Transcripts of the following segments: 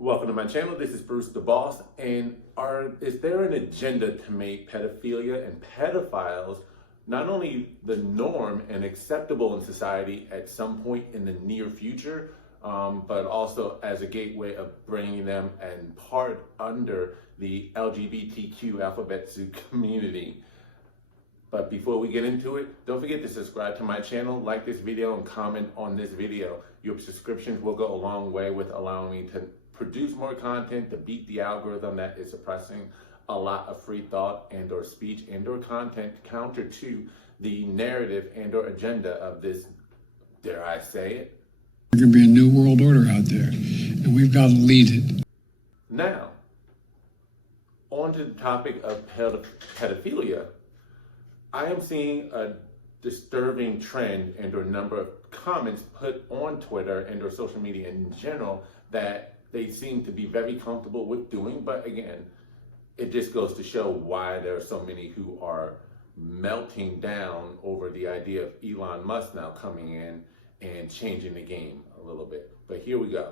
Welcome to my channel. This is Bruce the Boss. And is there an agenda to make pedophilia and pedophiles not only the norm and acceptable in society at some point in the near future, but also as a gateway of bringing them and part under the LGBTQ alphabet soup community? But before we get into it, don't forget to subscribe to my channel, like this video, and comment on this video. Your subscriptions will go a long way with allowing me to produce more content, to beat the algorithm that is suppressing a lot of free thought and or speech and or content counter to the narrative and or agenda of this, dare I say it? There's going to be a new world order out there, and we've got to lead it. Now, on to the topic of pedophilia. I am seeing a disturbing trend and or number of comments put on Twitter and or social media in general that they seem to be very comfortable with doing. But again, it just goes to show why there are so many who are melting down over the idea of Elon Musk now coming in and changing the game a little bit. But here we go.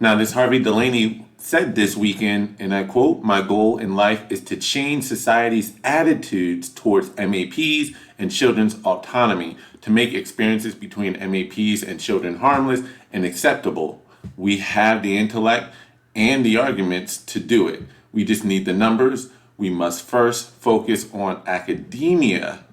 Now, this Harvey Delaney said this weekend, and I quote, "My goal in life is to change society's attitudes towards M.A.Ps and children's autonomy, to make experiences between M.A.Ps and children harmless and acceptable. We have the intellect and the arguments to do it. We just need the numbers. We must first focus on academia,"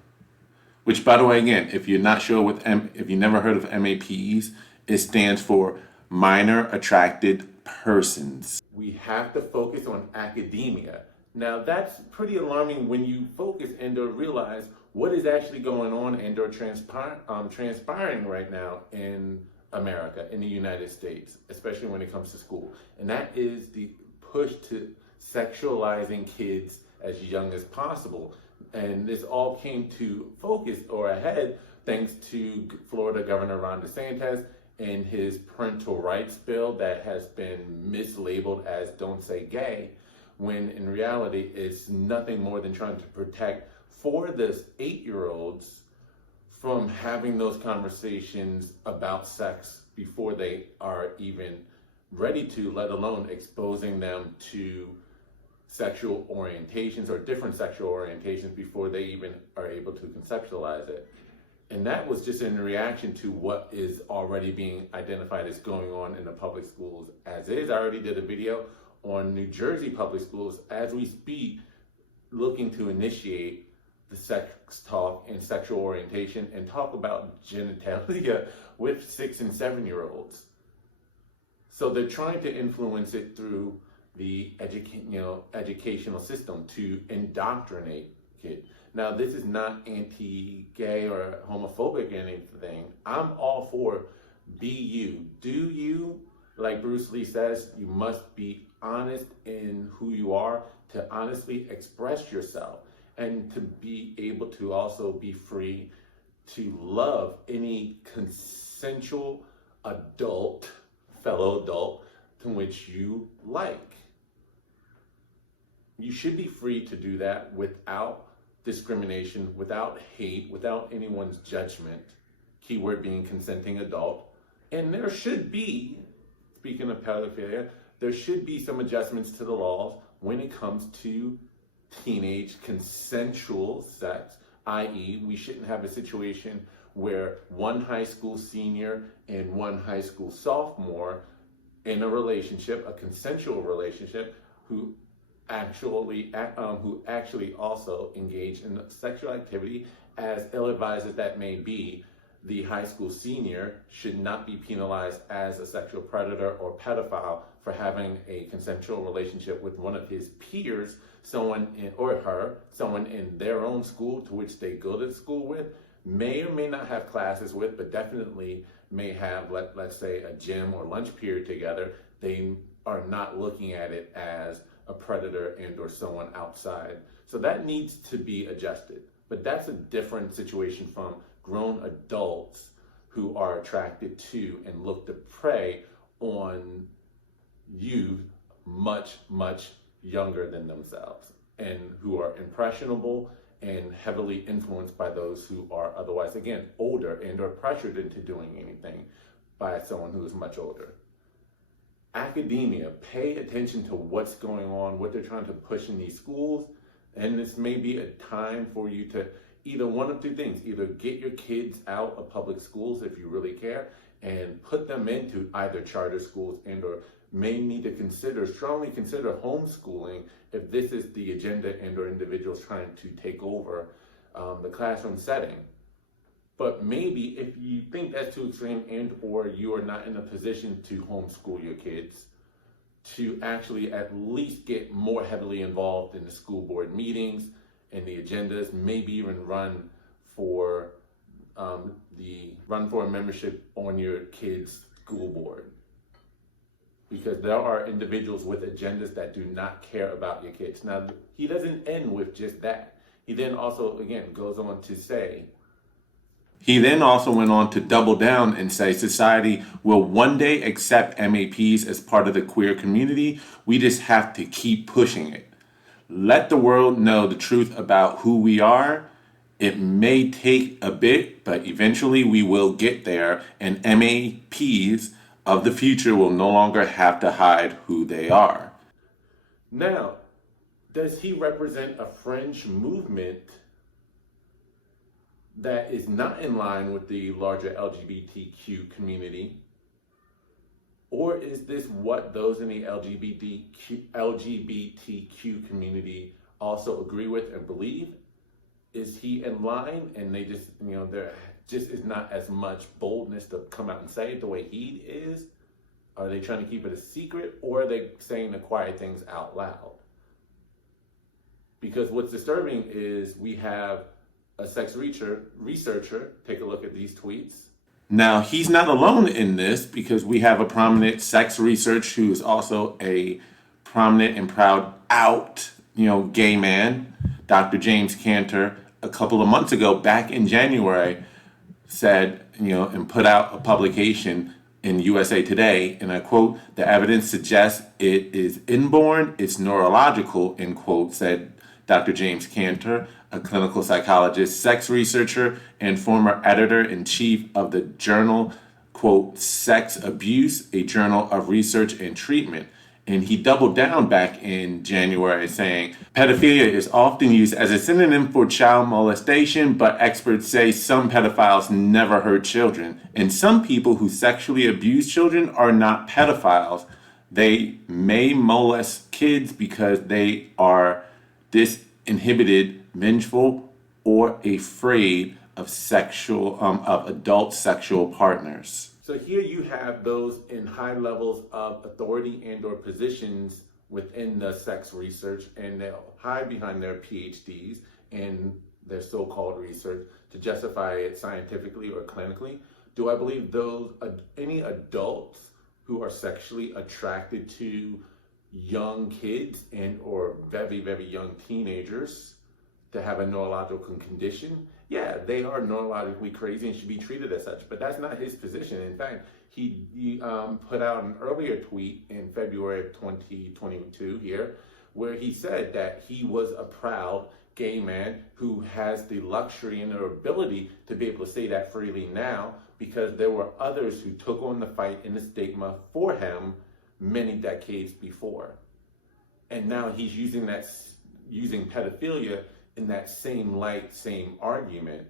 which, by the way, again, if you're not sure if you never heard of M.A.Ps, it stands for minor attracted persons. We have to focus on academia. Now, that's pretty alarming when you focus and or realize what is actually going on and or transpiring right now in America, in the United States, especially when it comes to school. And that is the push to sexualizing kids as young as possible. And this all came to focus or ahead thanks to Florida Governor Ron DeSantis and his parental rights bill that has been mislabeled as "Don't Say Gay," when in reality it's nothing more than trying to protect for this 8-year-olds from having those conversations about sex before they are even ready to, let alone exposing them to sexual orientations or different sexual orientations before they even are able to conceptualize it. And that was just in reaction to what is already being identified as going on in the public schools as is. I already did a video on New Jersey public schools as we speak, looking to initiate the sex talk and sexual orientation and talk about genitalia with 6 and 7-year-olds. So they're trying to influence it through the educational system to indoctrinate kids. Now, this is not anti-gay or homophobic or anything. I'm all for be you. Do you, like Bruce Lee says, you must be honest in who you are, to honestly express yourself, and to be able to also be free to love any consensual adult, fellow adult, to which you like. You should be free to do that without discrimination, without hate, without anyone's judgment, keyword being consenting adult. And there should be, speaking of pedophilia, there should be some adjustments to the laws when it comes to teenage consensual sex, i.e. we shouldn't have a situation where one high school senior and one high school sophomore in a relationship, a consensual relationship, who actually also engage in sexual activity, as ill-advised as that may be. The high school senior should not be penalized as a sexual predator or pedophile for having a consensual relationship with one of his peers, someone in their own school to which they go to school with, may or may not have classes with, but definitely may have, let's say, a gym or lunch period together. They are not looking at it as a predator and or someone outside. So that needs to be adjusted. But that's a different situation from grown adults who are attracted to and look to prey on youth much, much younger than themselves, and who are impressionable and heavily influenced by those who are otherwise, again, older and are pressured into doing anything by someone who is much older. academia, pay attention to what's going on, what they're trying to push in these schools. And this may be a time for you to either one of two things, either get your kids out of public schools if you really care and put them into either charter schools and or may need to strongly consider homeschooling if this is the agenda and or individuals trying to take over the classroom setting. But maybe if you think that's too extreme and or you are not in a position to homeschool your kids, to actually at least get more heavily involved in the school board meetings and the agendas, maybe even run for a membership on your kid's school board. Because there are individuals with agendas that do not care about your kids. Now, he doesn't end with just that. He then also, again, goes on to say, he then also went on to double down and say society will one day accept M.A.Ps as part of the queer community. We just have to keep pushing it. Let the world know the truth about who we are. It may take a bit, but eventually we will get there, and M.A.Ps of the future will no longer have to hide who they are. Now, does he represent a fringe movement that is not in line with the larger LGBTQ community? Or is this what those in the LGBTQ community also agree with and believe? Is he in line and they just, there just is not as much boldness to come out and say it the way he is? Are they trying to keep it a secret, or are they saying the quiet things out loud? Because what's disturbing is we have a sex researcher take a look at these tweets. Now, he's not alone in this because we have a prominent sex researcher who is also a prominent and proud out, gay man, Dr. James Cantor, a couple of months ago, back in January, said, and put out a publication in USA Today, and I quote, "The evidence suggests it is inborn, it's neurological," end quote, said Dr. James Cantor, a clinical psychologist, sex researcher, and former editor-in-chief of the journal, quote, "Sex Abuse, a journal of research and treatment." And he doubled down back in January saying, pedophilia is often used as a synonym for child molestation, but experts say some pedophiles never hurt children. And some people who sexually abuse children are not pedophiles. They may molest kids because they are disinhibited, vengeful, or afraid of adult sexual partners. So here you have those in high levels of authority and or positions within the sex research, and they'll hide behind their PhDs and their so-called research to justify it scientifically or clinically. Do I believe those any adults who are sexually attracted to young kids and or very, very young teenagers to have a neurological condition? Yeah, they are neurologically crazy and should be treated as such, but that's not his position. In fact, he put out an earlier tweet in February of 2022 here, where he said that he was a proud gay man who has the luxury and the ability to be able to say that freely now because there were others who took on the fight and the stigma for him many decades before. And now he's using pedophilia in that same light, same argument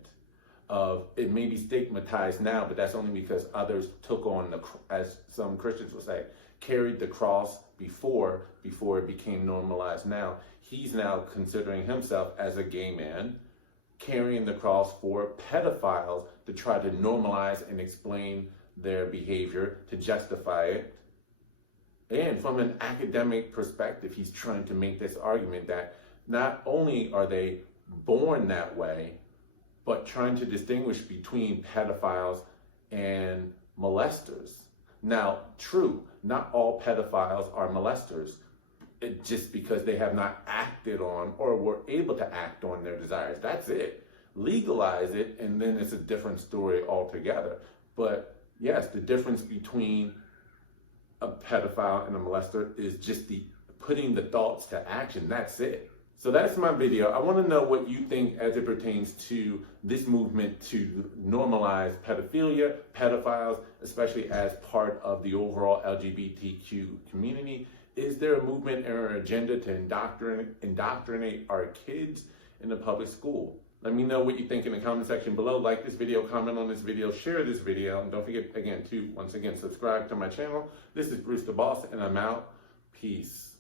of it may be stigmatized now, but that's only because others took on as some Christians would say, carried the cross before it became normalized. Now he's now considering himself as a gay man, carrying the cross for pedophiles to try to normalize and explain their behavior, to justify it. And from an academic perspective, he's trying to make this argument that not only are they born that way, but trying to distinguish between pedophiles and molesters. Now, true, not all pedophiles are molesters, just because they have not acted on or were able to act on their desires. That's it. Legalize it, and then it's a different story altogether. But yes, the difference between a pedophile and a molester is just the putting the thoughts to action. That's it. So that's my video. I want to know what you think as it pertains to this movement to normalize pedophilia, pedophiles, especially as part of the overall LGBTQ community. Is there a movement or an agenda to indoctrinate our kids in the public school? Let me know what you think in the comment section below. Like this video, comment on this video, share this video, and don't forget again to once again subscribe to my channel. This is Bruce the Boss, and I'm out. Peace.